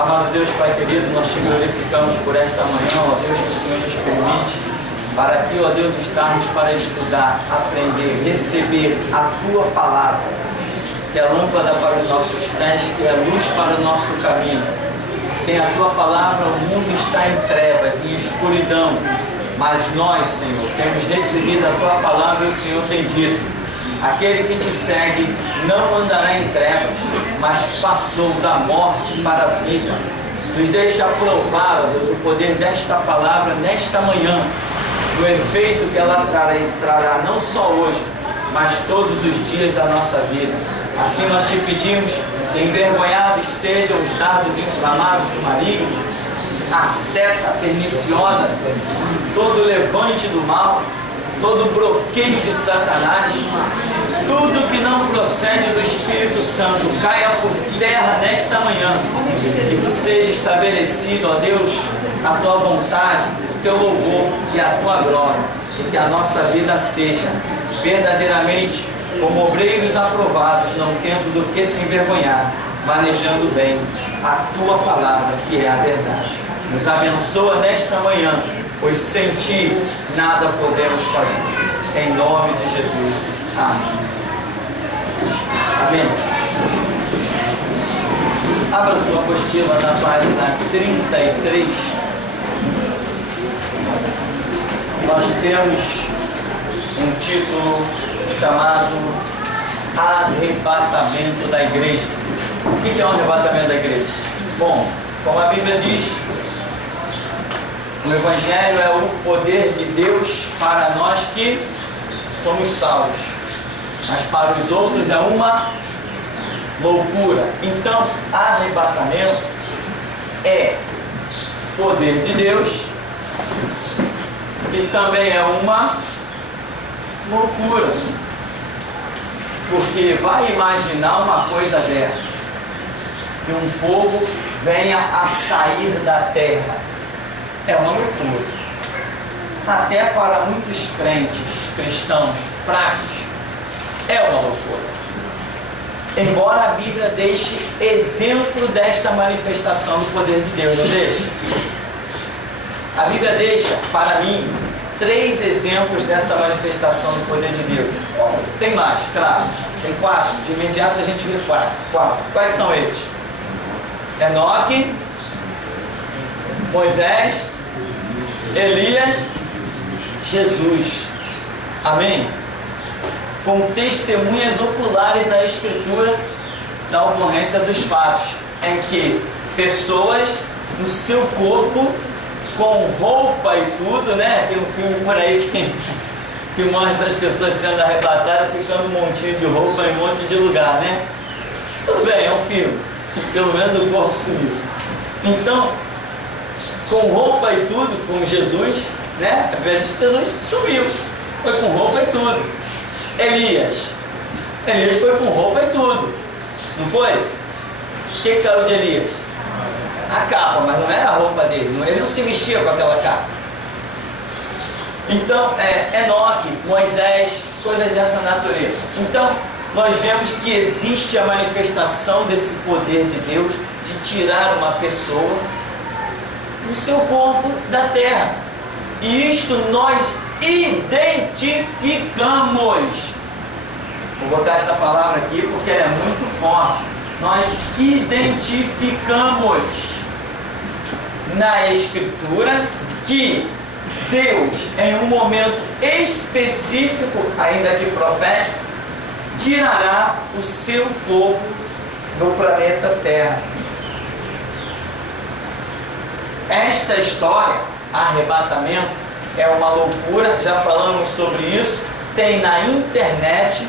Amado Deus, Pai querido, nós te glorificamos por esta manhã, ó Deus, que o Senhor nos permite, para aqui, ó Deus, estarmos para estudar, aprender, receber a Tua palavra, que é lâmpada para os nossos pés, que é luz para o nosso caminho. Sem a Tua palavra, o mundo está em trevas, em escuridão, mas nós, Senhor, temos recebido a Tua palavra e o Senhor tem dito: aquele que te segue não andará em trevas, mas passou da morte para a vida. Nos deixa provar, ó Deus, o poder desta palavra nesta manhã, o efeito que ela trará não só hoje, mas todos os dias da nossa vida. Assim nós te pedimos que envergonhados sejam os dardos inflamados do maligno, a seta perniciosa, todo levante do mal, todo bloqueio de Satanás, tudo que não procede do Espírito Santo caia por terra nesta manhã, e que seja estabelecido, ó Deus, a Tua vontade, o Teu louvor e a Tua glória, e que a nossa vida seja verdadeiramente como obreiros aprovados, não tendo do que se envergonhar, manejando bem a Tua palavra, que é a verdade. Nos abençoa nesta manhã, pois sem Ti nada podemos fazer. Em nome de Jesus. Amém. Amém. Abra sua apostila na página 33. Nós temos um título chamado Arrebatamento da Igreja. O que é um arrebatamento da igreja? Bom, como a Bíblia diz, o Evangelho é o poder de Deus para nós que somos salvos, mas para os outros é uma loucura. Então, arrebatamento é poder de Deus e também é uma loucura, porque vai imaginar uma coisa dessa, que um povo venha a sair da terra. É uma loucura. Até para muitos cristãos fracos, é uma loucura. Embora a Bíblia deixe exemplo desta manifestação do poder de Deus, não deixa? A Bíblia deixa, para mim, 3 exemplos dessa manifestação do poder de Deus. Tem mais, claro. Tem 4. De imediato a gente vê 4. Quais são eles? Enoque, Moisés, Elias, Jesus. Amém? Com testemunhas oculares na Escritura da ocorrência dos fatos, em que pessoas no seu corpo, com roupa e tudo, né? Tem um filme por aí que mostra as pessoas sendo arrebatadas, ficando um montinho de roupa em um monte de lugar, né? Tudo bem, é um filme. Pelo menos o corpo sumiu. Então, com roupa e tudo, com Jesus, né? Jesus sumiu, foi com roupa e tudo. Elias foi com roupa e tudo, não foi? O que caiu de Elias? A capa, mas não era a roupa dele, ele não se vestia com aquela capa. Então, Enoque, Moisés, coisas dessa natureza. Então, nós vemos que existe a manifestação desse poder de Deus de tirar uma pessoa do seu corpo da terra. E isto nós identificamos. Vou botar essa palavra aqui porque ela é muito forte. Nós identificamos na Escritura que Deus, em um momento específico, ainda que profético, tirará o seu povo do planeta Terra. Esta história, arrebatamento, é uma loucura, já falamos sobre isso. Tem na internet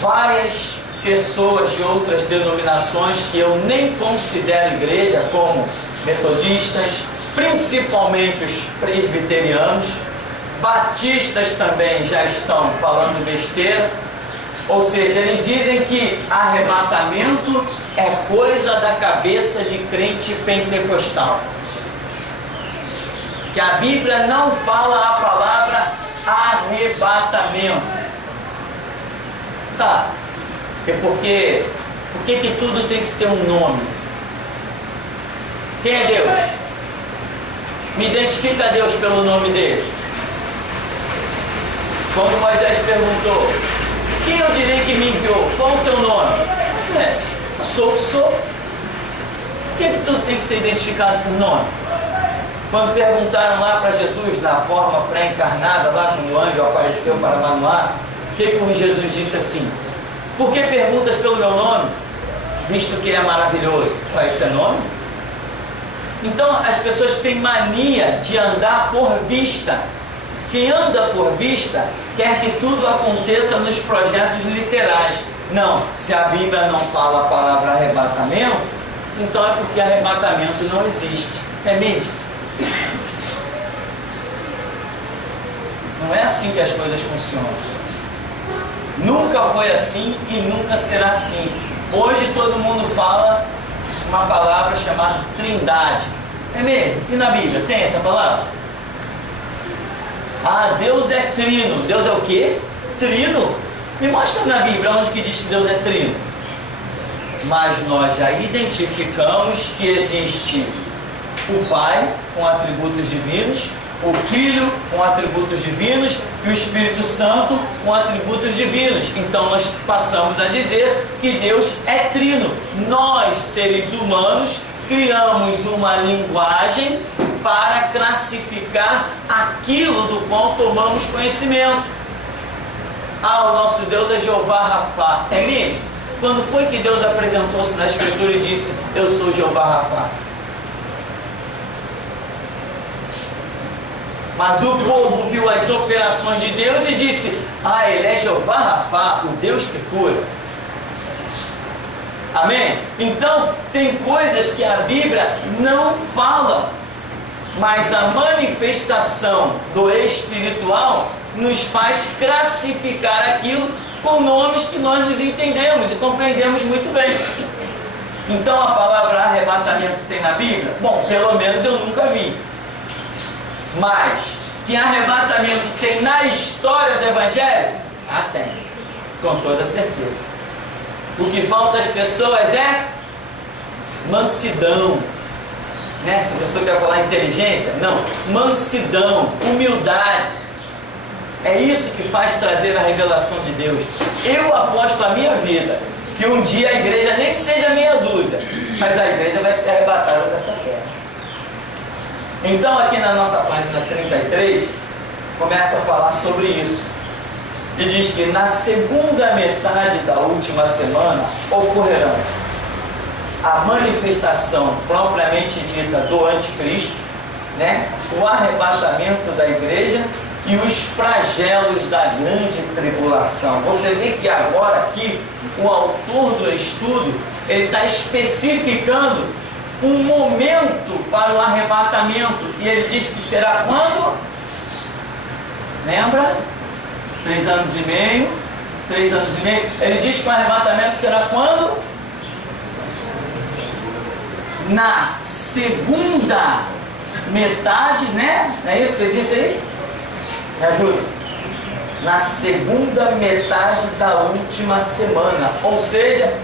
várias pessoas de outras denominações que eu nem considero igreja, como metodistas, principalmente os presbiterianos, batistas também já estão falando besteira. Ou seja, eles dizem que arrebatamento é coisa da cabeça de crente pentecostal, que a Bíblia não fala a palavra arrebatamento. Tá, é porque por que tudo tem que ter um nome? Quem é Deus? Me identifica a Deus pelo nome dele. Quando Moisés perguntou, quem eu direi que me enviou? Qual o teu nome? Moisés, eu sou o que sou. Por que tudo tem que ser identificado por nome? Quando perguntaram lá para Jesus, na forma pré-encarnada, lá quando o anjo apareceu para lá no ar, o que Jesus disse assim? Por que perguntas pelo meu nome? Visto que ele é maravilhoso. Esse é nome? Então as pessoas têm mania de andar por vista. Quem anda por vista quer que tudo aconteça nos projetos literais. Não, se a Bíblia não fala a palavra arrebatamento, então é porque arrebatamento não existe. É mesmo? Não é assim que as coisas funcionam. Nunca foi assim e nunca será assim. Hoje todo mundo fala uma palavra chamada trindade. É mesmo? E na Bíblia tem essa palavra? Ah, Deus é trino. Deus é o quê? Trino? Me mostra na Bíblia onde que diz que Deus é trino. Mas nós já identificamos que existe o Pai com atributos divinos, o Filho com atributos divinos e o Espírito Santo com atributos divinos. Então nós passamos a dizer que Deus é trino. Nós, seres humanos, criamos uma linguagem para classificar aquilo do qual tomamos conhecimento. Ah, o nosso Deus é Jeová Rafá. É mesmo? Quando foi que Deus apresentou-se na Escritura e disse, eu sou Jeová Rafá? Mas o povo viu as operações de Deus e disse, ah, ele é Jeová Rafá, o Deus que cura. Amém? Então, tem coisas que a Bíblia não fala, mas a manifestação do espiritual nos faz classificar aquilo com nomes que nós nos entendemos e compreendemos muito bem. Então, a palavra arrebatamento tem na Bíblia? Bom, pelo menos eu nunca vi. Mas, que arrebatamento tem na história do Evangelho? Ah, tem. Com toda certeza. O que falta às pessoas é mansidão. Né? Se a pessoa quer falar inteligência, não. Mansidão, humildade. É isso que faz trazer a revelação de Deus. Eu aposto a minha vida que um dia a igreja, nem que seja meia dúzia, mas a igreja vai ser arrebatada dessa terra. Então aqui na nossa página 33 começa a falar sobre isso e diz que na segunda metade da última semana ocorrerão a manifestação propriamente dita do anticristo, né? O arrebatamento da igreja e os flagelos da grande tribulação. Você vê que agora aqui o autor do estudo ele está especificando um momento para o arrebatamento, e ele diz que será quando? Lembra? 3 anos e meio. Ele diz que o arrebatamento será quando? Na segunda metade, né? Não é isso que ele disse aí? Me ajuda. Na segunda metade da última semana, ou seja,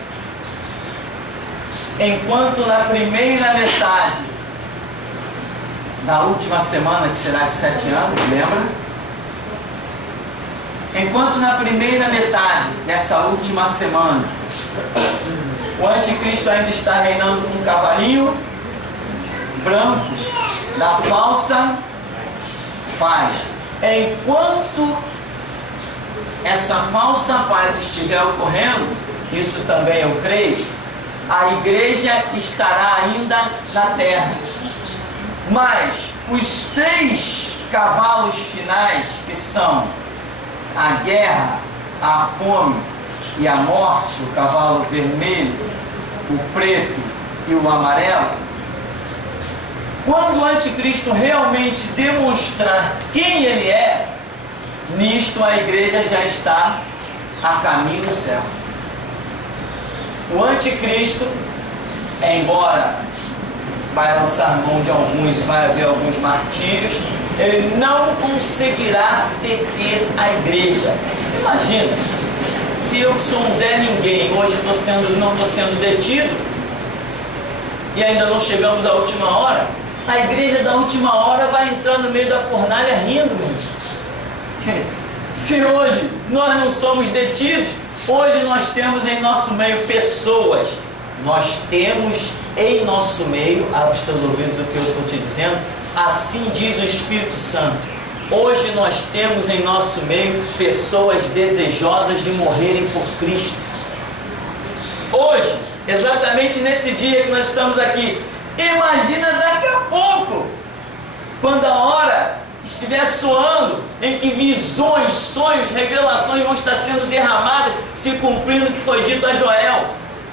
enquanto na primeira metade da última semana, que será de 7 anos, lembra? Enquanto na primeira metade dessa última semana o anticristo ainda está reinando com um cavalinho branco da falsa paz. Enquanto essa falsa paz estiver ocorrendo, isso também eu creio, a igreja estará ainda na terra. Mas os 3 cavalos finais, que são a guerra, a fome e a morte, o cavalo vermelho, o preto e o amarelo, quando o anticristo realmente demonstrar quem ele é, nisto a igreja já está a caminho do céu. O anticristo, embora vai lançar mão de alguns, vai haver alguns martírios, ele não conseguirá deter a igreja. Imagina, se eu que sou um Zé Ninguém, hoje não estou sendo detido, e ainda não chegamos à última hora, a igreja da última hora vai entrar no meio da fornalha rindo, mesmo. Se hoje nós não somos detidos, hoje nós temos em nosso meio pessoas. Nós temos em nosso meio, abre os teus ouvidos do que eu estou te dizendo, assim diz o Espírito Santo. Hoje nós temos em nosso meio pessoas desejosas de morrerem por Cristo. Hoje, exatamente nesse dia que nós estamos aqui, imagina daqui a pouco, quando a hora estiver soando, em que visões, sonhos, revelações vão estar sendo derramadas, se cumprindo o que foi dito a Joel.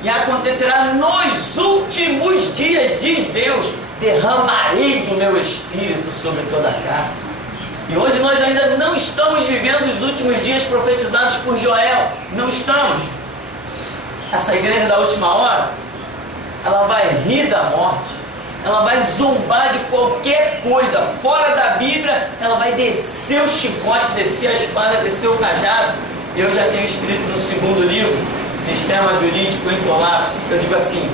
E acontecerá nos últimos dias, diz Deus, derramarei do meu Espírito sobre toda a carne. E hoje nós ainda não estamos vivendo os últimos dias profetizados por Joel. Não estamos. Essa igreja da última hora, ela vai rir da morte, ela vai zombar de qualquer coisa. Fora da Bíblia, ela vai descer o chicote, descer a espada, descer o cajado. Eu já tenho escrito no segundo livro, Sistema Jurídico em Colapso, eu digo assim: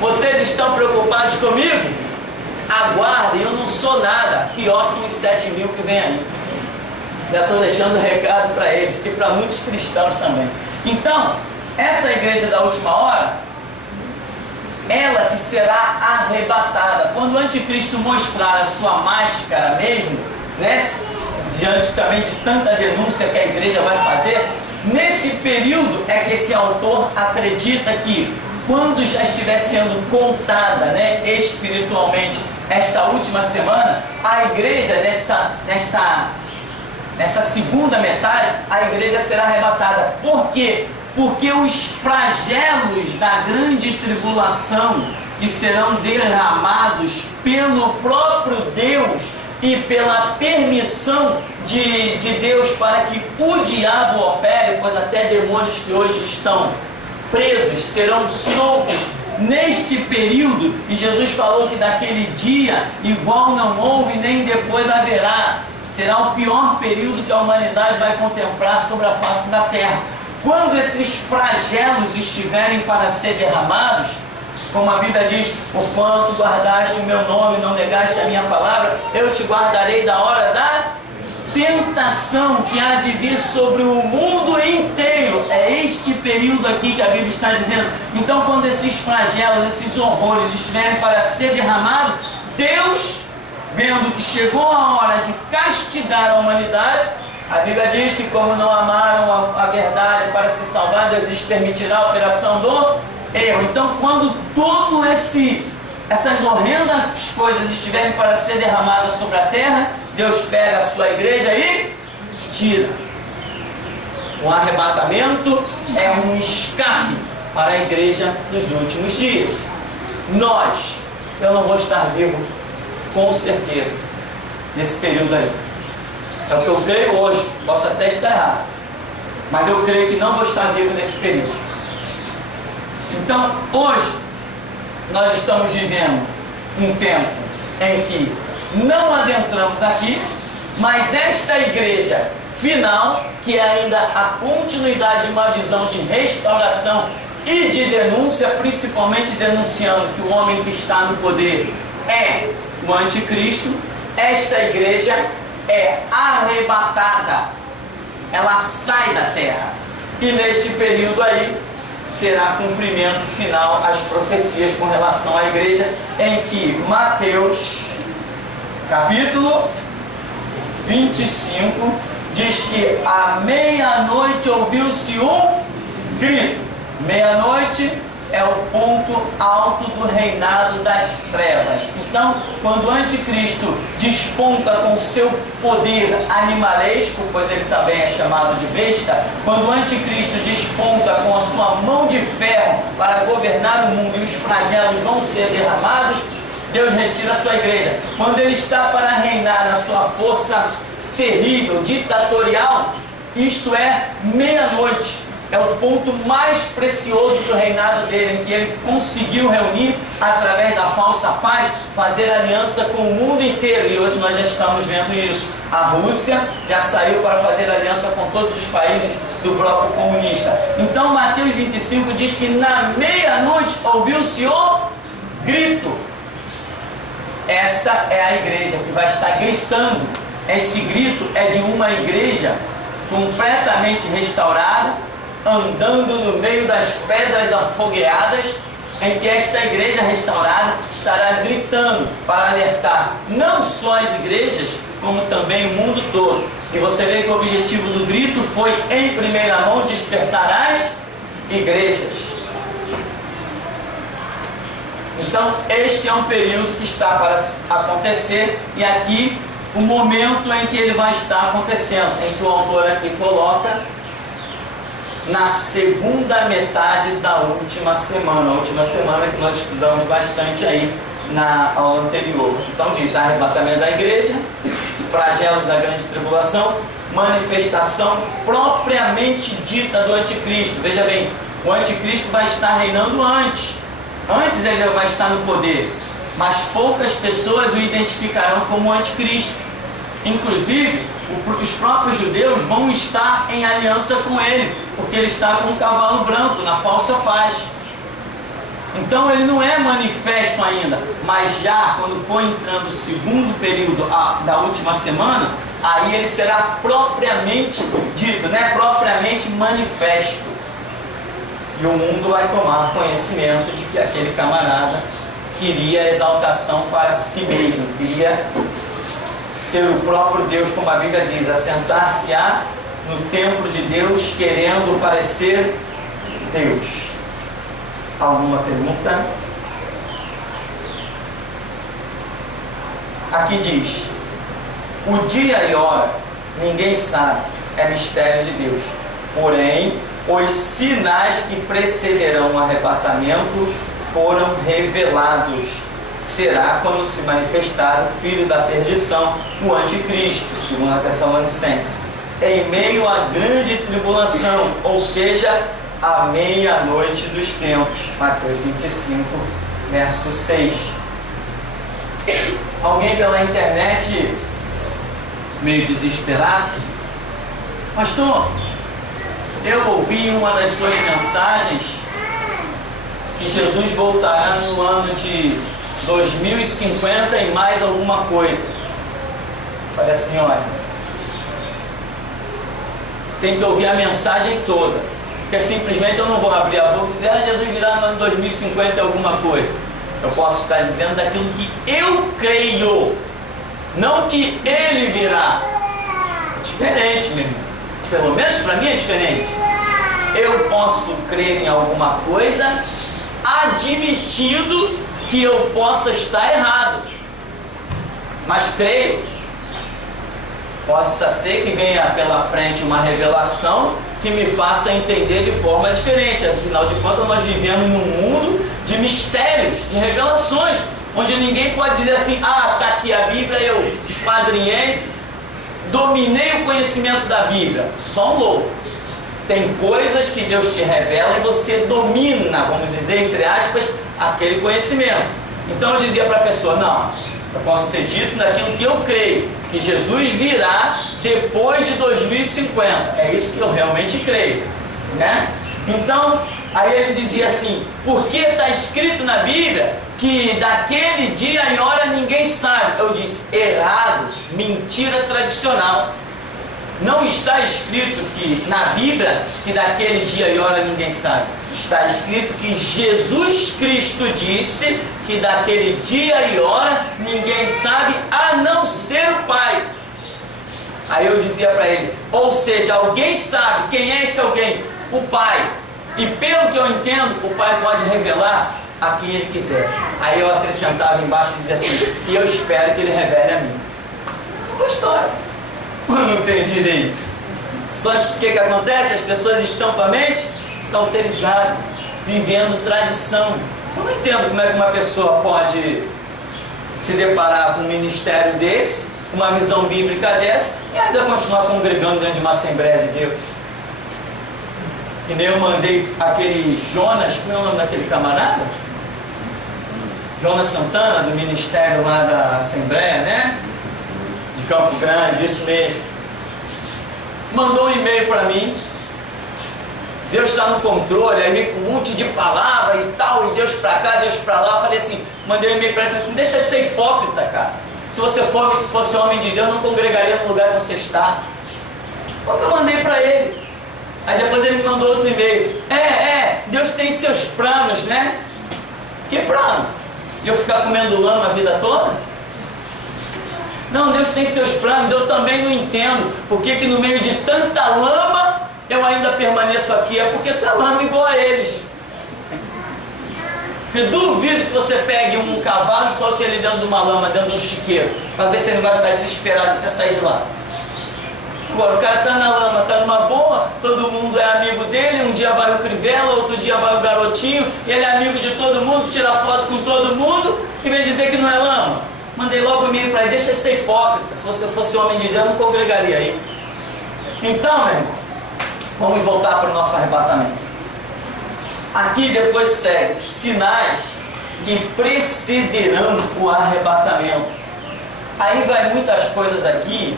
vocês estão preocupados comigo? Aguardem, eu não sou nada. Pior são os 7 mil que vem aí. Já estou deixando recado para eles e para muitos cristãos também. Então, essa igreja da última hora, ela que será arrebatada. Quando o anticristo mostrar a sua máscara mesmo, né, diante também de tanta denúncia que a igreja vai fazer, nesse período é que esse autor acredita que, quando já estiver sendo contada, né, espiritualmente, esta última semana, a igreja nesta segunda metade, a igreja será arrebatada. Por quê? Porque os flagelos da grande tribulação, que serão derramados pelo próprio Deus e pela permissão de Deus para que o diabo opere, pois até demônios que hoje estão presos serão soltos neste período, e Jesus falou que daquele dia igual não houve nem depois haverá. Será o pior período que a humanidade vai contemplar sobre a face da terra. Quando esses flagelos estiverem para ser derramados, como a Bíblia diz: porquanto guardaste o meu nome, não negaste a minha palavra, eu te guardarei da hora da tentação que há de vir sobre o mundo inteiro. É este período aqui que a Bíblia está dizendo. Então, quando esses flagelos, esses horrores estiverem para ser derramados, Deus, vendo que chegou a hora de castigar a humanidade, a Bíblia diz que, como não amaram a verdade para se salvar, Deus lhes permitirá a operação do erro. Então, quando todo essas horrendas coisas estiverem para ser derramadas sobre a terra, Deus pega a sua igreja e tira. O arrebatamento é um escape para a igreja nos últimos dias. Eu não vou estar vivo, com certeza, nesse período aí. É o que eu creio hoje. Posso até estar errado, mas eu creio que não vou estar vivo nesse período. Então, hoje, nós estamos vivendo um tempo em que não adentramos aqui, mas esta igreja final, que é ainda a continuidade de uma visão de restauração e de denúncia, principalmente denunciando que o homem que está no poder é o anticristo, esta igreja é arrebatada, ela sai da terra, e neste período aí terá cumprimento final as profecias com relação à igreja, em que Mateus capítulo 25 diz que à meia-noite ouviu-se um grito. Meia-noite é o ponto alto do reinado das trevas. Então, quando o anticristo desponta com seu poder animalesco, pois ele também é chamado de besta, quando o anticristo desponta com a sua mão de ferro para governar o mundo e os flagelos vão ser derramados, Deus retira a sua igreja. Quando ele está para reinar na sua força terrível, ditatorial, isto é, meia-noite, é o ponto mais precioso do reinado dele, em que ele conseguiu reunir, através da falsa paz, fazer aliança com o mundo inteiro. E hoje nós já estamos vendo isso. A Rússia já saiu para fazer aliança com todos os países do bloco comunista. Então Mateus 25 diz que na meia-noite ouviu-se o grito, esta é a igreja que vai estar gritando. Esse grito é de uma igreja completamente restaurada, andando no meio das pedras afogueadas, em que esta igreja restaurada estará gritando para alertar não só as igrejas, como também o mundo todo. E você vê que o objetivo do grito foi, em primeira mão, despertar as igrejas. Então, este é um período que está para acontecer, e aqui o momento em que ele vai estar acontecendo, em que o autor aqui coloca na segunda metade da última semana, a última semana que nós estudamos bastante aí na aula anterior. Então diz: arrebatamento da igreja, flagelos da grande tribulação, manifestação propriamente dita do anticristo. Veja bem, o anticristo vai estar reinando antes ele vai estar no poder, mas poucas pessoas o identificarão como anticristo. Inclusive, os próprios judeus vão estar em aliança com ele, porque ele está com um cavalo branco, na falsa paz. Então ele não é manifesto ainda, mas já quando for entrando o segundo período da última semana, aí ele será propriamente dito, né? Propriamente manifesto. E o mundo vai tomar conhecimento de que aquele camarada queria exaltação para si mesmo, queria ser o próprio Deus, como a Bíblia diz, assentar-se-á no templo de Deus, querendo parecer Deus. Alguma pergunta? Aqui diz: o dia e hora ninguém sabe, é mistério de Deus. Porém, os sinais que precederão o arrebatamento foram revelados. Será quando se manifestar o filho da perdição, o anticristo, segundo a Tessalonicenses, em meio à grande tribulação, ou seja, à meia-noite dos tempos. Mateus 25, verso 6. Alguém pela internet, meio desesperado: pastor, eu ouvi em uma das suas mensagens que Jesus voltará no ano de 2050 e mais alguma coisa. Falei assim: olha, tem que ouvir a mensagem toda, porque simplesmente eu não vou abrir a boca e dizer: Jesus virá no ano 2050 e alguma coisa. Eu posso estar dizendo daquilo que eu creio, não que ele virá. É diferente, meu irmão. Pelo menos para mim é diferente. Eu posso crer em alguma coisa admitindo que eu possa estar errado, mas creio. Possa ser que venha pela frente uma revelação que me faça entender de forma diferente. Afinal de contas, nós vivemos num mundo de mistérios, de revelações, onde ninguém pode dizer assim: ah, está aqui a Bíblia, eu esquadrinhei, dominei o conhecimento da Bíblia. Só um louco. Tem coisas que Deus te revela e você domina, vamos dizer, entre aspas, aquele conhecimento. Então eu dizia para a pessoa: não, eu posso ter dito naquilo que eu creio, que Jesus virá depois de 2050. É isso que eu realmente creio, né? Então, aí ele dizia assim: porque está escrito na Bíblia que daquele dia e hora ninguém sabe. Eu disse: errado, mentira tradicional. Não está escrito que na Bíblia que daquele dia e hora ninguém sabe. Está escrito que Jesus Cristo disse que daquele dia e hora ninguém sabe, a não ser o Pai. Aí eu dizia para ele: ou seja, alguém sabe. Quem é esse alguém? O Pai. E pelo que eu entendo, o Pai pode revelar a quem Ele quiser. Aí eu acrescentava embaixo e dizia assim: e eu espero que Ele revele a mim. Boa história. Não tem direito. Só que o que acontece? As pessoas estão com a mente cauterizada, vivendo tradição. Eu não entendo como é que uma pessoa pode se deparar com um ministério desse, uma visão bíblica dessa, e ainda continuar congregando dentro de uma Assembleia de Deus. E nem eu mandei aquele Jonas, como é o nome daquele camarada? Jonas Santana, do ministério lá da Assembleia, né? De Campo Grande, isso mesmo. Mandou um e-mail para mim. Deus está no controle, aí vem com um monte de palavras e tal, e Deus Deus para cá, Deus para lá. Eu falei assim, mandei um e-mail para ele, falei assim, deixa de ser hipócrita, cara. Se você fosse homem de Deus, não congregaria no lugar que você está. Quando eu mandei para ele. Aí depois ele me mandou outro e-mail. Deus tem seus planos, né? Que plano? E eu ficar comendo lama a vida toda? Não, Deus tem seus planos, eu também não entendo. Por que no meio de tanta lama eu ainda permaneço aqui? É porque tu é lama igual a eles. Eu duvido que você pegue um cavalo e solte ele dentro de uma lama, dentro de um chiqueiro, para ver se ele não vai ficar desesperado e quer sair de lá. Agora, o cara está na lama, está numa boa, todo mundo é amigo dele, um dia vai o Crivella, outro dia vai o Garotinho, ele é amigo de todo mundo, tira foto com todo mundo e vem dizer que não é lama. Mandei logo um e-mail para ele, deixa de ser hipócrita, se você fosse homem de Deus, não congregaria aí. Então, meu irmão, vamos voltar para o nosso arrebatamento. Aqui depois segue sinais que precederão o arrebatamento. Aí vai muitas coisas aqui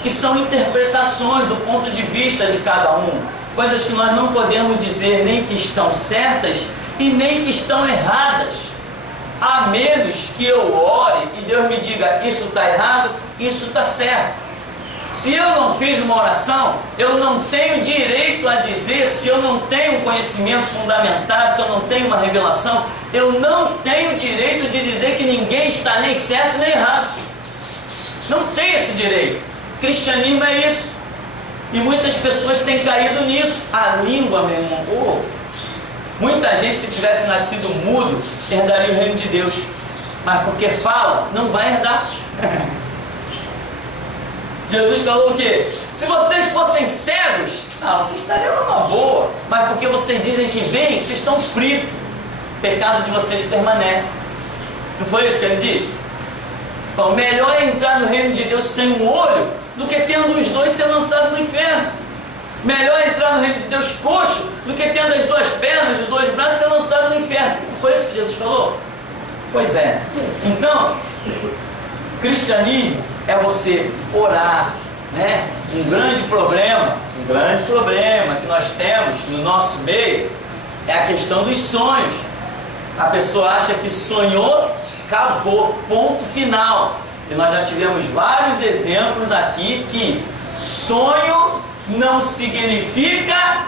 que são interpretações do ponto de vista de cada um, coisas que nós não podemos dizer nem que estão certas e nem que estão erradas, a menos que eu ore e Deus me diga, isso está errado, isso está certo. Se eu não fiz uma oração, eu não tenho direito a dizer, se eu não tenho um conhecimento fundamentado, se eu não tenho uma revelação, eu não tenho direito de dizer que ninguém está nem certo nem errado. Não tem esse direito. Cristianismo é isso. E muitas pessoas têm caído nisso. A língua, meu irmão, muita gente, se tivesse nascido mudo, herdaria o reino de Deus. Mas porque fala, não vai herdar. Jesus falou o quê? Se vocês fossem cegos, vocês estariam numa boa. Mas porque vocês dizem que veem, vocês estão fritos. O pecado de vocês permanece. Não foi isso que ele disse? Então, melhor é entrar no reino de Deus sem um olho do que tendo os dois ser lançado no inferno. Melhor é entrar no reino de Deus coxo do que tendo as duas pernas, os dois braços ser lançado no inferno. Não foi isso que Jesus falou? Pois é. Então, cristianismo é você orar, né? Um grande problema que nós temos no nosso meio é a questão dos sonhos. A pessoa acha que sonhou, acabou, ponto final. E nós já tivemos vários exemplos aqui que sonho não significa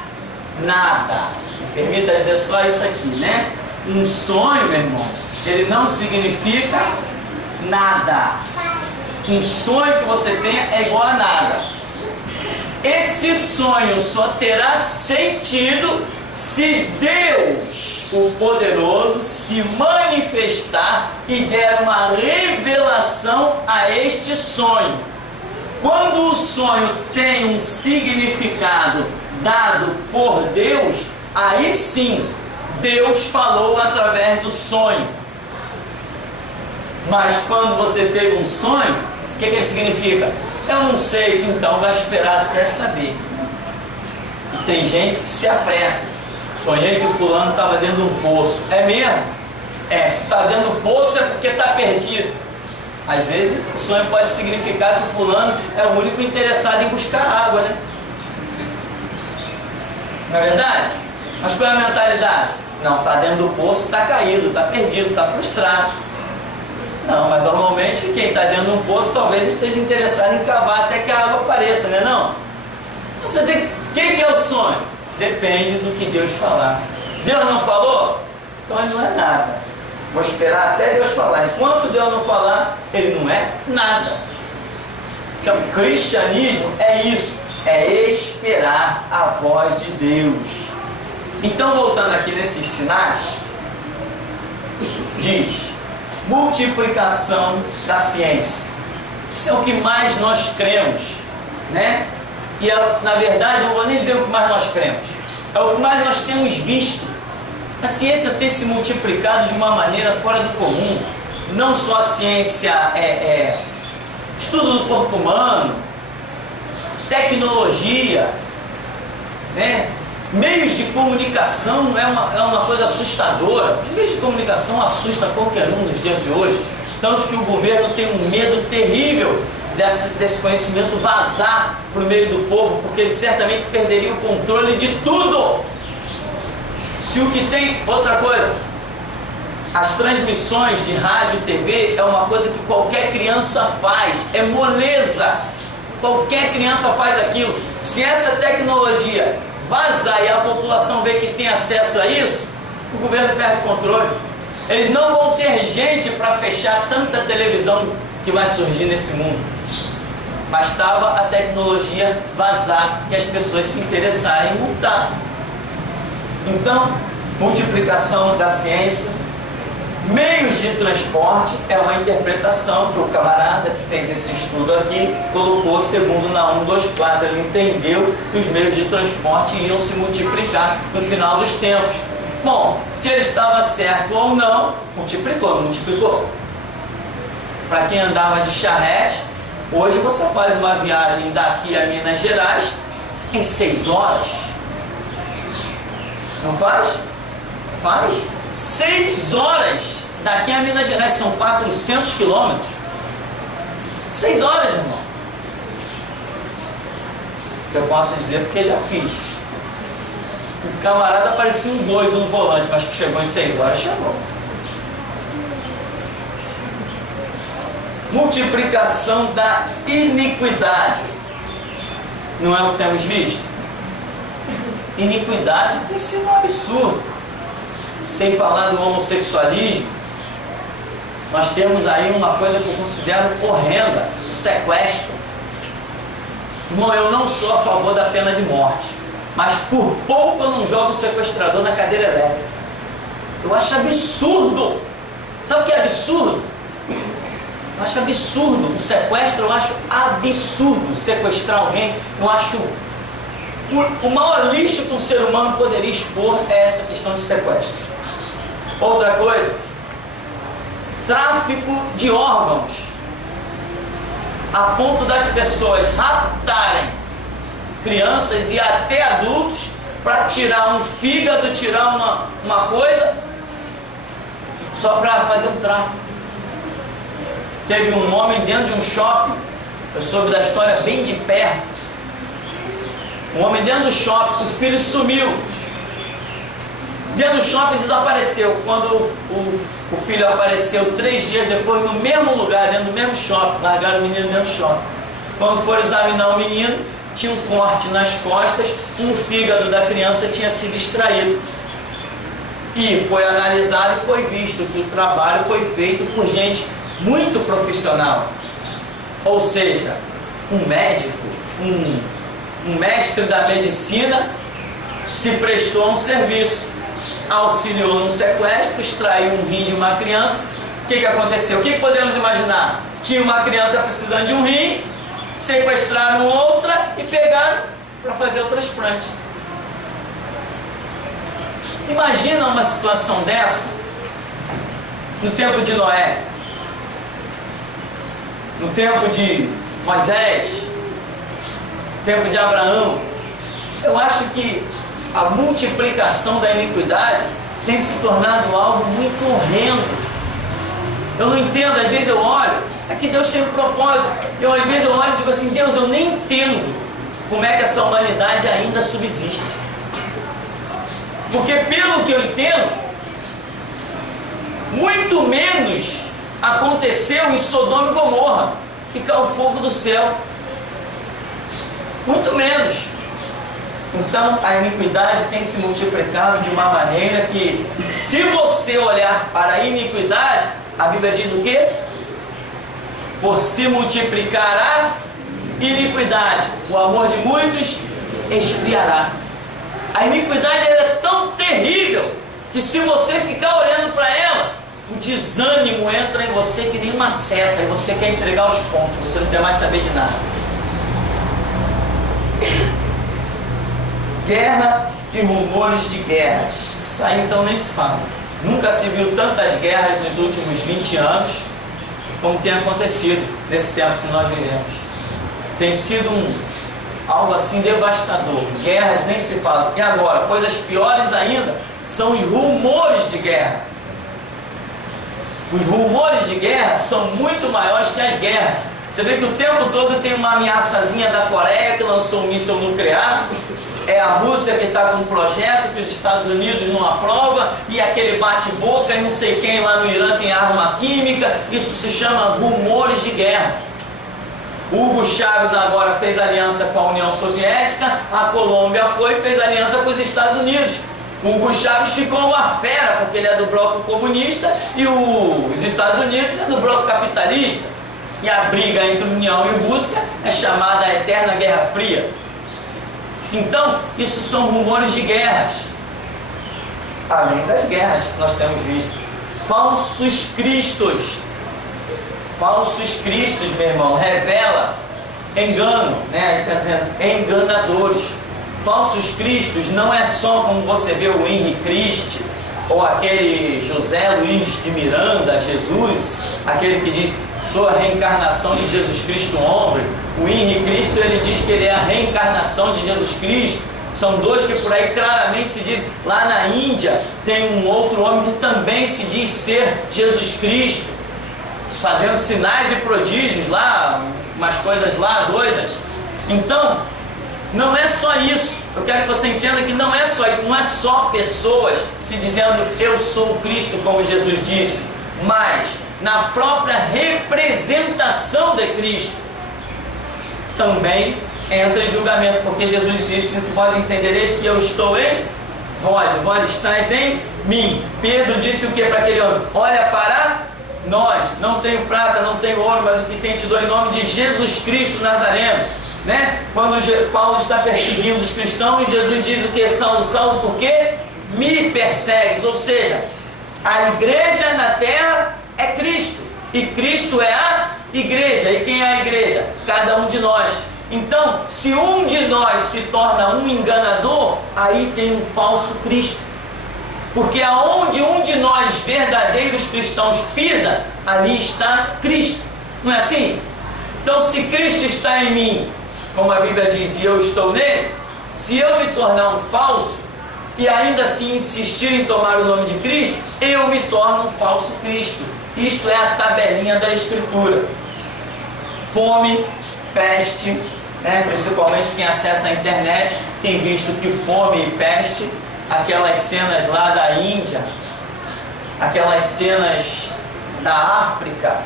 nada. Me permita dizer só isso aqui, né? Um sonho, meu irmão, ele não significa nada. Um sonho que você tenha é igual a nada. Esse sonho só terá sentido se Deus, o poderoso, se manifestar e der uma revelação a este sonho. Quando o sonho tem um significado dado por Deus, aí sim Deus falou através do sonho. Mas quando você teve um sonho, o que ele significa? Eu não sei, então vai esperar até saber. E tem gente que se apressa. Sonhei que o fulano estava dentro de um poço. É mesmo? Se está dentro do poço é porque está perdido. Às vezes o sonho pode significar que o fulano é o único interessado em buscar água, né? Não é verdade? Mas qual é a mentalidade? Não, está dentro do poço, está caído, está perdido, está frustrado. Não, mas normalmente quem está dentro de um poço talvez esteja interessado em cavar até que a água apareça, né? Não? Você tem que... O que é o sonho? Depende do que Deus falar. Deus não falou? Então ele não é nada. Vou esperar até Deus falar. Enquanto Deus não falar, ele não é nada. Então, cristianismo é isso. É esperar a voz de Deus. Então, voltando aqui nesses sinais, diz: multiplicação da ciência. Isso é o que mais nós cremos, né? E na verdade, não vou nem dizer o que mais nós cremos, é o que mais nós temos visto. A ciência tem se multiplicado de uma maneira fora do comum. Não só a ciência estudo do corpo humano, tecnologia, né? Meios de comunicação é uma coisa assustadora. Os meios de comunicação assustam qualquer um nos dias de hoje. Tanto que o governo tem um medo terrível desse conhecimento vazar para o meio do povo, porque ele certamente perderia o controle de tudo. Se o que tem, outra coisa, as transmissões de rádio e TV é uma coisa que qualquer criança faz, é moleza. Qualquer criança faz aquilo. Se essa tecnologia vazar e a população vê que tem acesso a isso, o governo perde o controle. Eles não vão ter gente para fechar tanta televisão que vai surgir nesse mundo. Bastava a tecnologia vazar e as pessoas se interessarem em multar. Então, multiplicação da ciência, meios de transporte é uma interpretação que o camarada que fez esse estudo aqui colocou segundo Naum 2,4. Ele entendeu que os meios de transporte iam se multiplicar no final dos tempos. Bom, se ele estava certo ou não, multiplicou. Para quem andava de charrete, hoje você faz uma viagem daqui a Minas Gerais em 6 horas. Não faz? Faz? 6 horas daqui a Minas Gerais, são 400 quilômetros. 6 horas, irmão. Eu posso dizer porque já fiz. O camarada parecia um doido no volante, mas que chegou em 6 horas, chegou. Multiplicação da iniquidade. Não é o que temos visto? Iniquidade tem sido um absurdo. Sem falar do homossexualismo, nós temos aí uma coisa que eu considero horrenda, o sequestro. Irmão, eu não sou a favor da pena de morte, mas por pouco eu não jogo o sequestrador na cadeira elétrica. Eu acho absurdo. Sabe o que é absurdo? Eu acho absurdo. O sequestro eu acho absurdo. Sequestrar alguém, eu acho... O maior lixo que um ser humano poderia expor é essa questão de sequestro. Outra coisa, tráfico de órgãos, a ponto das pessoas raptarem crianças e até adultos para tirar um fígado, tirar uma coisa, só para fazer um tráfico. Teve um homem dentro de um shopping, eu soube da história bem de perto. Um homem dentro do shopping, o filho sumiu. Dentro do shopping desapareceu. Quando o filho apareceu 3 dias depois, no mesmo lugar, dentro do mesmo shopping, largaram o menino dentro do shopping. Quando foram examinar o menino, tinha um corte nas costas, um fígado da criança tinha sido extraído. E foi analisado e foi visto que o trabalho foi feito por gente muito profissional. Ou seja, um médico, um mestre da medicina se prestou a um serviço. Auxiliou no sequestro, extraiu um rim de uma criança. O que aconteceu? O que podemos imaginar? Tinha uma criança precisando de um rim, sequestraram outra e pegaram para fazer o transplante. Imagina uma situação dessa no tempo de Noé, no tempo de Moisés, no tempo de Abraão. Eu acho que a multiplicação da iniquidade tem se tornado algo muito horrendo. Eu não entendo, às vezes eu olho, é que Deus tem um propósito. Às vezes eu olho e digo assim, Deus, eu nem entendo como é que essa humanidade ainda subsiste. Porque pelo que eu entendo, muito menos aconteceu em Sodoma e Gomorra e caiu fogo do céu. Muito menos. Então a iniquidade tem se multiplicado de uma maneira que, se você olhar para a iniquidade, a Bíblia diz o quê? Por se multiplicar a iniquidade, o amor de muitos esfriará. A iniquidade é tão terrível que, se você ficar olhando para ela, o desânimo entra em você que nem uma seta, e você quer entregar os pontos, você não quer mais saber de nada. Guerra e rumores de guerras. Isso aí então nem se fala. Nunca se viu tantas guerras nos últimos 20 anos como tem acontecido nesse tempo que nós vivemos. Tem sido algo assim devastador. Guerras nem se fala. E agora, coisas piores ainda são os rumores de guerra. Os rumores de guerra são muito maiores que as guerras. Você vê que o tempo todo tem uma ameaçazinha da Coreia que lançou um míssil nuclear. É a Rússia que está com um projeto que os Estados Unidos não aprova, e aquele bate-boca e não sei quem lá no Irã tem arma química. Isso se chama rumores de guerra. Hugo Chávez agora fez aliança com a União Soviética, a Colômbia fez aliança com os Estados Unidos. Hugo Chávez ficou uma fera, porque ele é do bloco comunista e os Estados Unidos é do bloco capitalista. E a briga entre União e Rússia é chamada a Eterna Guerra Fria. Então, isso são rumores de guerras. Além das guerras que nós temos visto. Falsos cristos. Falsos cristos, meu irmão, revela engano, né? Aí está dizendo, enganadores. Falsos cristos não é só como você vê o Henri Cristo, ou aquele José Luiz de Miranda, Jesus, aquele que diz, sou a reencarnação de Jesus Cristo homem. O Henri Cristo, ele diz que ele é a reencarnação de Jesus Cristo. São dois que por aí claramente se diz. Lá na Índia tem um outro homem que também se diz ser Jesus Cristo, fazendo sinais e prodígios lá, umas coisas lá doidas. Então, não é só isso. Eu quero que você entenda que não é só isso. Não é só pessoas se dizendo eu sou o Cristo, como Jesus disse, mas na própria representação de Cristo também entra em julgamento, porque Jesus disse, vós entendereis que eu estou em vós estáis em mim. Pedro disse o que para aquele homem? Olha para nós, não tenho prata, não tenho ouro, mas o que tenho te dou em nome de Jesus Cristo Nazareno, né? Quando Paulo está perseguindo os cristãos, Jesus diz o que? Saulo, Saulo, por que me persegues? Ou seja, a igreja na terra é Cristo, e Cristo é a igreja. E quem é a igreja? Cada um de nós. Então, se um de nós se torna um enganador, aí tem um falso Cristo. Porque aonde um de nós, verdadeiros cristãos, pisa, ali está Cristo. Não é assim? Então, se Cristo está em mim, como a Bíblia diz, e eu estou nele, se eu me tornar um falso, e ainda assim insistir em tomar o nome de Cristo, eu me torno um falso Cristo. Isto é a tabelinha da Escritura. Fome, peste, né? Principalmente quem acessa a internet tem visto que fome e peste, aquelas cenas lá da Índia, aquelas cenas da África,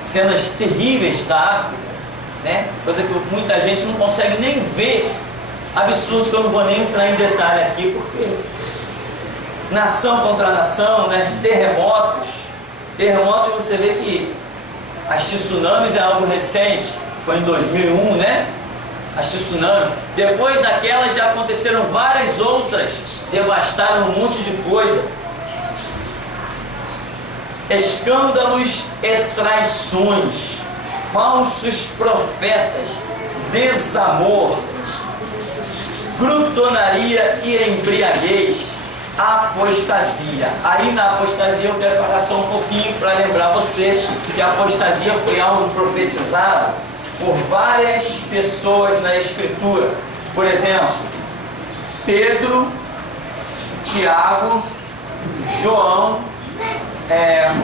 cenas terríveis da África, né? Coisa que muita gente não consegue nem ver, absurdos que eu não vou nem entrar em detalhe aqui, porque nação contra nação, né? Terremotos você vê que as tsunamis é algo recente, foi em 2001, né? As tsunamis, depois daquelas já aconteceram várias outras, devastaram um monte de coisa. Escândalos e traições, falsos profetas, desamor, glutonaria e embriaguez, apostasia. Aí na apostasia eu quero parar só um pouquinho para lembrar você que a apostasia foi algo profetizado por várias pessoas na Escritura. Por exemplo, Pedro, Tiago, João,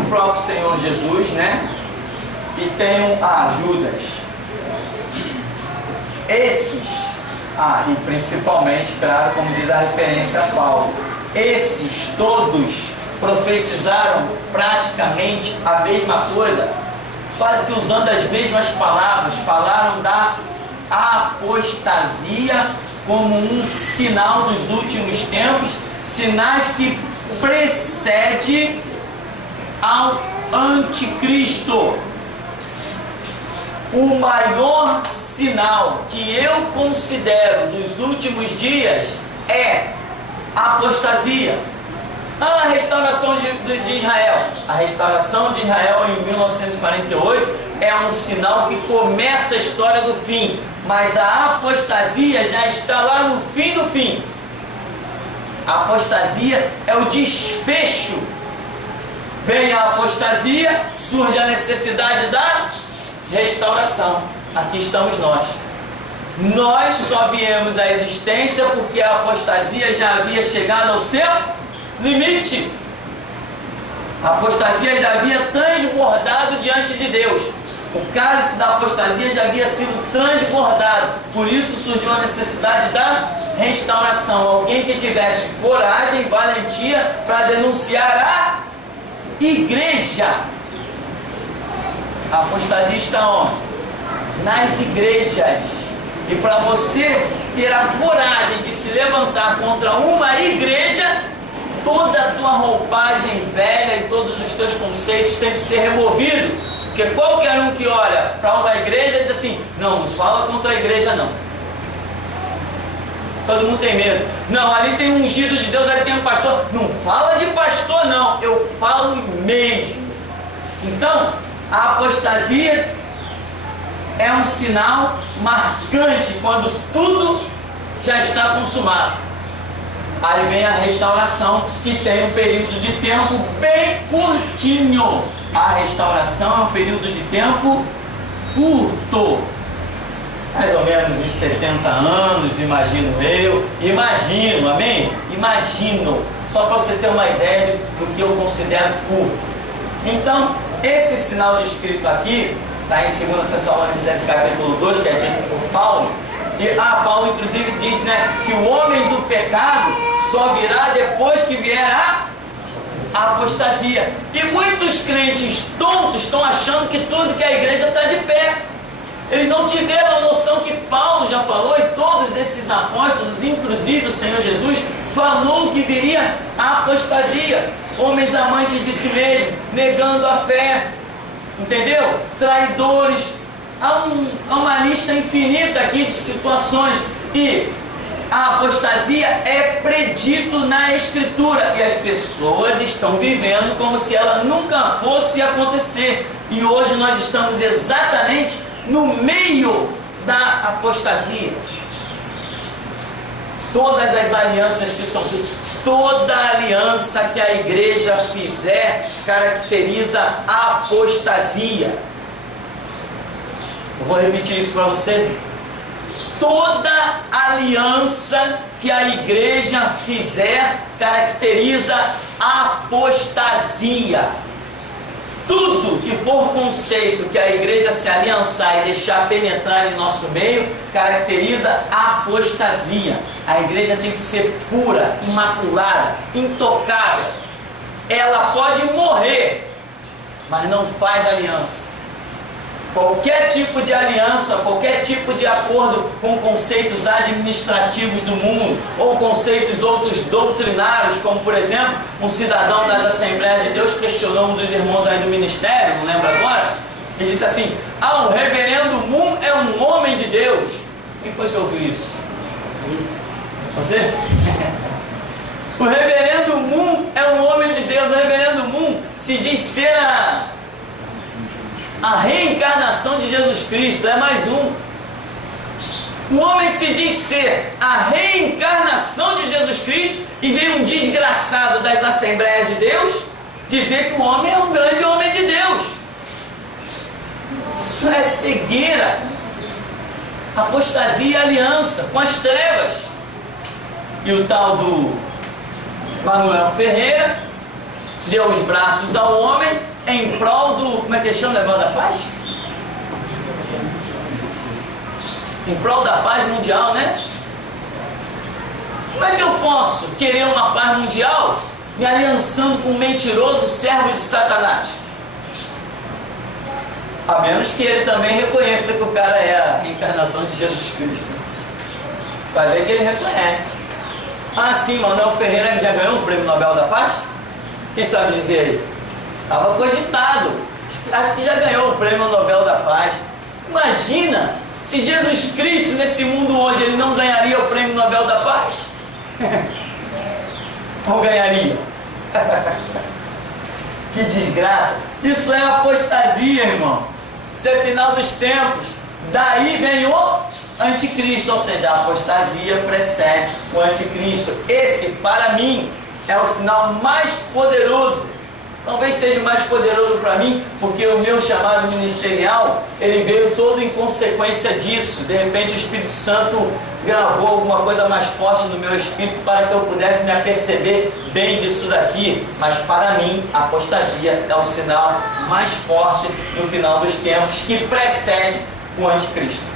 o próprio Senhor Jesus, né? E tem Judas. Esses, e principalmente, claro, como diz a referência a Paulo, esses todos profetizaram praticamente a mesma coisa, quase que usando as mesmas palavras. Falaram da apostasia como um sinal dos últimos tempos, sinais que precede ao anticristo. O maior sinal que eu considero dos últimos dias é a apostasia. A restauração de Israel. A restauração de Israel em 1948 é um sinal que começa a história do fim, mas a apostasia já está lá no fim do fim. A apostasia é o desfecho. Vem a apostasia, surge a necessidade da restauração. Aqui estamos nós. Nós só viemos à existência porque a apostasia já havia chegado ao seu limite. A apostasia já havia transbordado diante de Deus. O cálice da apostasia já havia sido transbordado. Por isso surgiu a necessidade da restauração. Alguém que tivesse coragem e valentia para denunciar a igreja. A apostasia está onde? Nas igrejas. E para você ter a coragem de se levantar contra uma igreja, toda a tua roupagem velha e todos os teus conceitos têm que ser removidos. Porque qualquer um que olha para uma igreja diz assim: não fala contra a igreja não. Todo mundo tem medo. Não, ali tem um ungido de Deus, ali tem um pastor. Não fala de pastor não, eu falo mesmo. Então, a apostasia é um sinal marcante quando tudo já está consumado. Aí vem a restauração, que tem um período de tempo bem curtinho. A restauração é um período de tempo curto, mais ou menos uns 70 anos, imagino eu. Imagino, amém? Imagino, só para você ter uma ideia do que eu considero curto. Então, esse sinal descrito aqui está em 2 Tessalonicenses capítulo 2, que é dito por Paulo. E Paulo inclusive diz, né, que o homem do pecado só virá depois que vier a apostasia. E muitos crentes tontos estão achando que tudo que a igreja está de pé. Eles não tiveram a noção que Paulo já falou, e todos esses apóstolos, inclusive o Senhor Jesus, falou que viria a apostasia. Homens amantes de si mesmo, negando a fé, entendeu? Traidores. Há uma lista infinita aqui de situações. E a apostasia é predito na Escritura, e as pessoas estão vivendo como se ela nunca fosse acontecer. E hoje nós estamos exatamente no meio da apostasia. Todas as alianças que são feitas, toda aliança que a igreja fizer caracteriza a apostasia. Eu vou repetir isso para você. Toda aliança que a igreja fizer caracteriza a apostasia. Tudo que for conceito que a igreja se aliançar e deixar penetrar em nosso meio caracteriza a apostasia. A igreja tem que ser pura, imaculada, intocável. Ela pode morrer, mas não faz aliança. Qualquer tipo de aliança, qualquer tipo de acordo com conceitos administrativos do mundo, ou conceitos outros doutrinários, como por exemplo, um cidadão das Assembleias de Deus questionou um dos irmãos aí do ministério, não lembro agora, e disse assim: o reverendo Moon é um homem de Deus. Quem foi que ouviu isso? Você? O reverendo Moon é um homem de Deus. O reverendo Moon se diz ser a reencarnação de Jesus Cristo, é mais um. O homem se diz ser a reencarnação de Jesus Cristo, e vem um desgraçado das Assembleias de Deus dizer que o homem é um grande homem de Deus. Isso é cegueira, apostasia e aliança com as trevas. E o tal do Manuel Ferreira deu os braços ao homem em prol do, como é que chama o negócio da paz? Em prol da paz mundial, né? Como é que eu posso querer uma paz mundial me aliançando com um mentiroso servo de Satanás? A menos que ele também reconheça que o cara é a reencarnação de Jesus Cristo. Vai ver que ele reconhece. Ah, sim, Manuel Ferreira já ganhou o Prêmio Nobel da Paz? Quem sabe dizer aí? Estava cogitado. Acho que já ganhou o Prêmio Nobel da Paz. Imagina se Jesus Cristo nesse mundo hoje ele não ganharia o Prêmio Nobel da Paz? Ou ganharia? Que desgraça. Isso é apostasia, irmão. Isso é final dos tempos. Daí vem o anticristo, ou seja, a apostasia precede o anticristo. Esse, para mim, é o sinal mais poderoso. Talvez seja mais poderoso para mim, porque o meu chamado ministerial, ele veio todo em consequência disso. De repente o Espírito Santo gravou alguma coisa mais forte no meu espírito para que eu pudesse me aperceber bem disso daqui. Mas para mim, a apostasia é o sinal mais forte no final dos tempos, que precede o anticristo.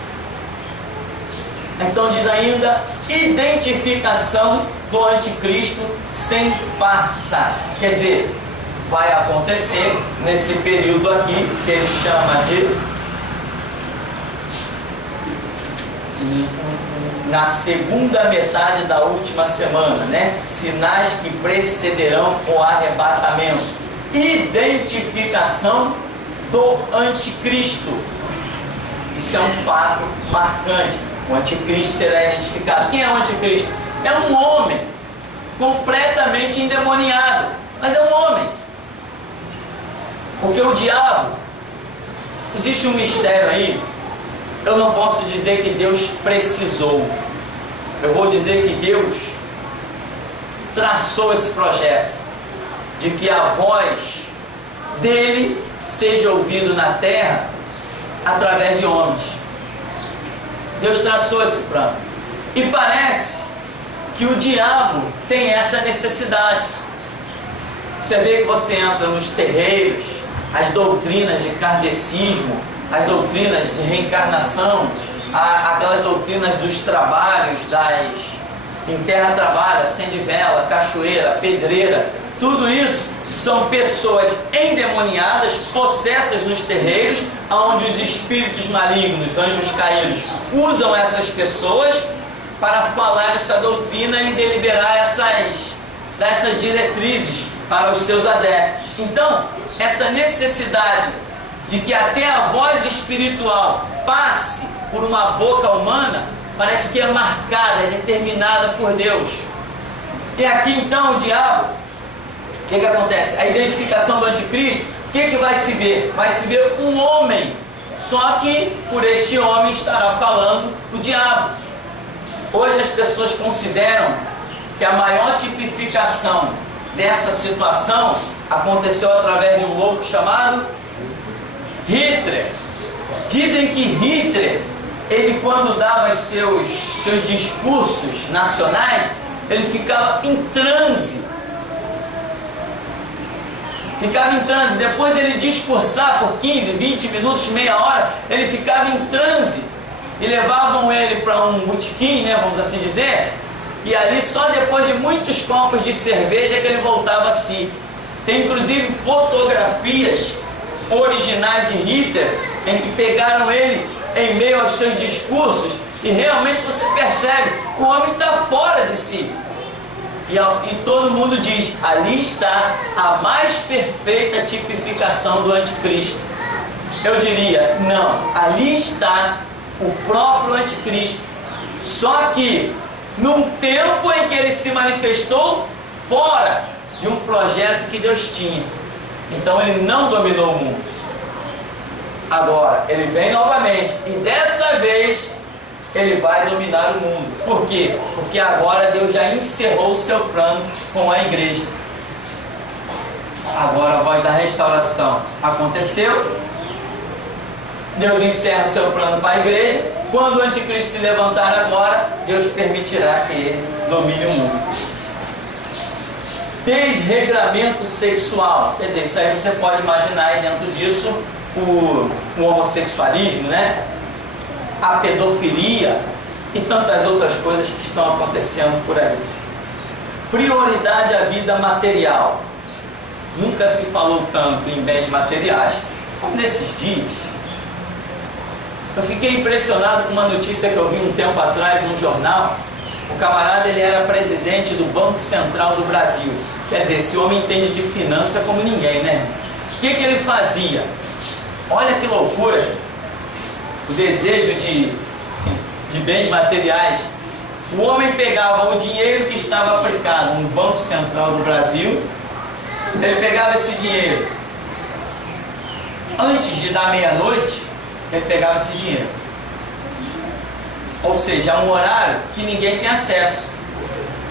Então diz ainda, identificação do anticristo sem farsa. Quer dizer, vai acontecer nesse período aqui, que ele chama de na segunda metade da última semana, né? Sinais que precederão o arrebatamento. Identificação do anticristo. Isso é um fato marcante. O anticristo será identificado. Quem é o anticristo? É um homem completamente endemoniado, mas é um homem. Porque o diabo, existe um mistério aí. Eu não posso dizer que Deus precisou. Eu vou dizer que Deus traçou esse projeto de que a voz dele seja ouvida na terra através de homens. Deus traçou esse plano. E parece que o diabo tem essa necessidade. Você vê que você entra nos terreiros, as doutrinas de kardecismo, as doutrinas de reencarnação, aquelas doutrinas dos trabalhos, em terra trabalha, acende vela, cachoeira, pedreira, tudo isso são pessoas endemoniadas, possessas nos terreiros, onde os espíritos malignos, anjos caídos, usam essas pessoas para falar essa doutrina e deliberar essas diretrizes para os seus adeptos. Então, essa necessidade de que até a voz espiritual passe por uma boca humana, parece que é marcada, é determinada por Deus. E aqui então o diabo, o que acontece? A identificação do anticristo, o que vai se ver? Vai se ver um homem, só que por este homem estará falando o diabo. Hoje as pessoas consideram que a maior tipificação dessa situação aconteceu através de um louco chamado Hitler. Dizem que Hitler, ele quando dava seus discursos nacionais, ele ficava em transe. Depois dele discursar por 15, 20 minutos, meia hora, ele ficava em transe. E levavam ele para um botequim, né, vamos assim dizer, e ali só depois de muitos copos de cerveja que ele voltava a si. Tem inclusive fotografias originais de Hitler, em que pegaram ele em meio aos seus discursos, e realmente você percebe que o homem está fora de si. E todo mundo diz, ali está a mais perfeita tipificação do anticristo. Eu diria, não, ali está o próprio anticristo, só que num tempo em que ele se manifestou fora de um projeto que Deus tinha. Então ele não dominou o mundo. Agora ele vem novamente, e dessa vez ele vai dominar o mundo. Por quê? Porque agora Deus já encerrou o seu plano com a igreja. Agora a voz da restauração aconteceu. Deus encerra o seu plano para a igreja. Quando o anticristo se levantar agora, Deus permitirá que ele domine o mundo. Desregramento sexual. Quer dizer, isso aí você pode imaginar aí dentro disso o homossexualismo, né? A pedofilia e tantas outras coisas que estão acontecendo por aí. Prioridade à vida material. Nunca se falou tanto em bens materiais como nesses dias. Eu fiquei impressionado com uma notícia que eu vi um tempo atrás no jornal. O camarada, ele era presidente do Banco Central do Brasil. Quer dizer, esse homem entende de finança como ninguém, né? O que ele fazia? Olha que loucura! O desejo de bens materiais. O homem pegava o dinheiro que estava aplicado no Banco Central do Brasil, ele pegava esse dinheiro. Antes de dar meia-noite, ele pegava esse dinheiro. Ou seja, é um horário que ninguém tem acesso.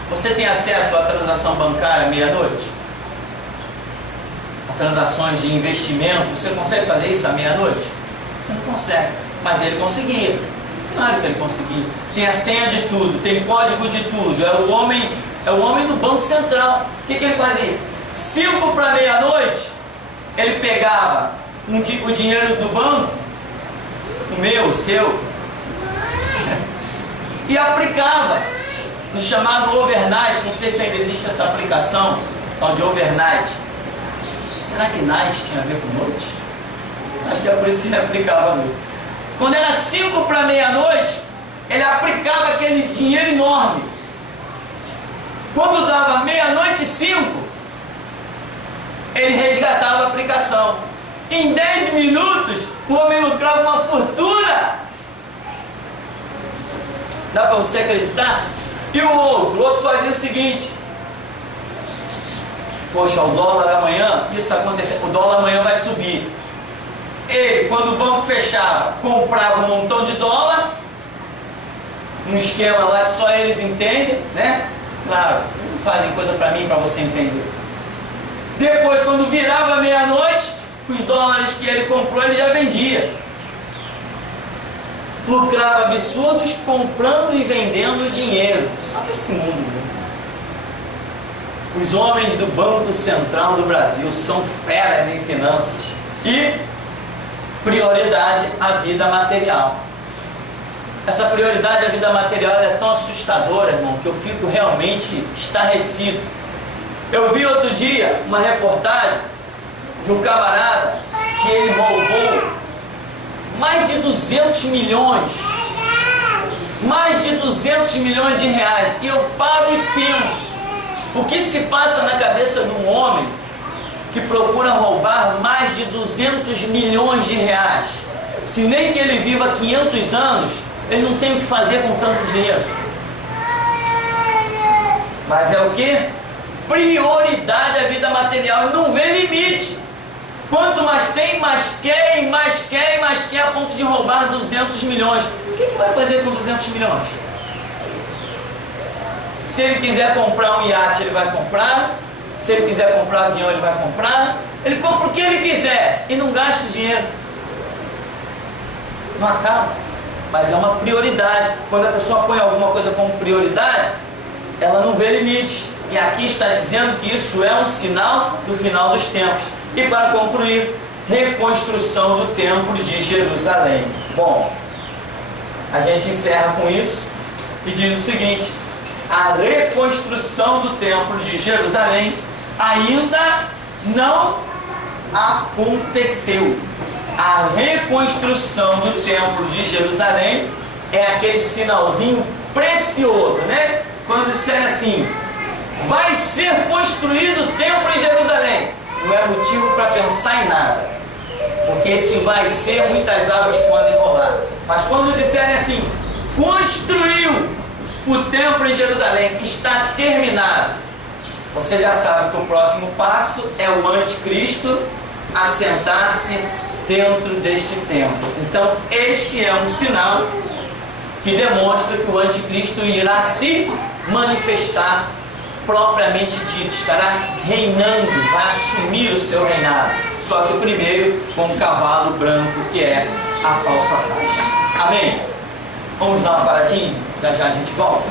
Você tem acesso à transação bancária meia-noite? A transações de investimento, você consegue fazer isso à meia-noite? Você não consegue, mas ele conseguia. Claro que ele conseguia. Tem a senha de tudo, tem código de tudo. É o homem do Banco Central. O que ele fazia? 5 para meia-noite, ele pegava o dinheiro do banco, o meu, o seu, e aplicava no chamado overnight. Não sei se ainda existe essa aplicação, tal de overnight. Será que night tinha a ver com noite? Acho que é por isso que ele aplicava a noite. Quando era 5 para meia-noite, ele aplicava aquele dinheiro enorme. Quando dava meia-noite e 5, ele resgatava a aplicação. Em 10 minutos, o homem lucrava uma fortuna. Dá para você acreditar? E o outro fazia o seguinte: poxa, o dólar amanhã, isso aconteceu, o dólar amanhã vai subir. Ele, quando o banco fechava, comprava um montão de dólar, um esquema lá que só eles entendem, né? Claro, não fazem coisa para mim, para você entender. Depois, quando virava meia-noite, os dólares que ele comprou, ele já vendia. Lucrava absurdos comprando e vendendo dinheiro. Só nesse mundo, né? Os homens do Banco Central do Brasil são feras em finanças. E prioridade à vida material. Essa prioridade à vida material é tão assustadora, irmão, que eu fico realmente estarrecido. Eu vi outro dia uma reportagem de um camarada que ele roubou mais de 200 milhões. Mais de 200 milhões de reais. E eu paro e penso, o que se passa na cabeça de um homem que procura roubar mais de 200 milhões de reais? Se nem que ele viva 500 anos, ele não tem o que fazer com tanto dinheiro. Mas é o que? Prioridade à vida material. Não vê limite. Quanto mais tem, mais quer, e mais quer, e mais quer, a ponto de roubar 200 milhões. O que vai fazer com 200 milhões? Se ele quiser comprar um iate, ele vai comprar. Se ele quiser comprar avião, ele vai comprar. Ele compra o que ele quiser e não gasta o dinheiro. Não acaba. Mas é uma prioridade. Quando a pessoa põe alguma coisa como prioridade, ela não vê limite. E aqui está dizendo que isso é um sinal do final dos tempos. E para concluir, reconstrução do templo de Jerusalém. Bom, a gente encerra com isso e diz o seguinte: a reconstrução do templo de Jerusalém ainda não aconteceu. A reconstrução do templo de Jerusalém é aquele sinalzinho precioso, né? Quando disser assim, vai ser construído o templo em Jerusalém, não é motivo para pensar em nada, porque se vai ser, muitas águas podem rolar. Mas quando disserem assim, construiu o templo em Jerusalém, está terminado, você já sabe que o próximo passo é o anticristo assentar-se dentro deste templo. Então este é um sinal que demonstra que o anticristo irá se manifestar propriamente dito, estará reinando, vai assumir o seu reinado, só que primeiro com um cavalo branco, que é a falsa paz. Amém? Vamos dar uma paradinha? Já já a gente volta.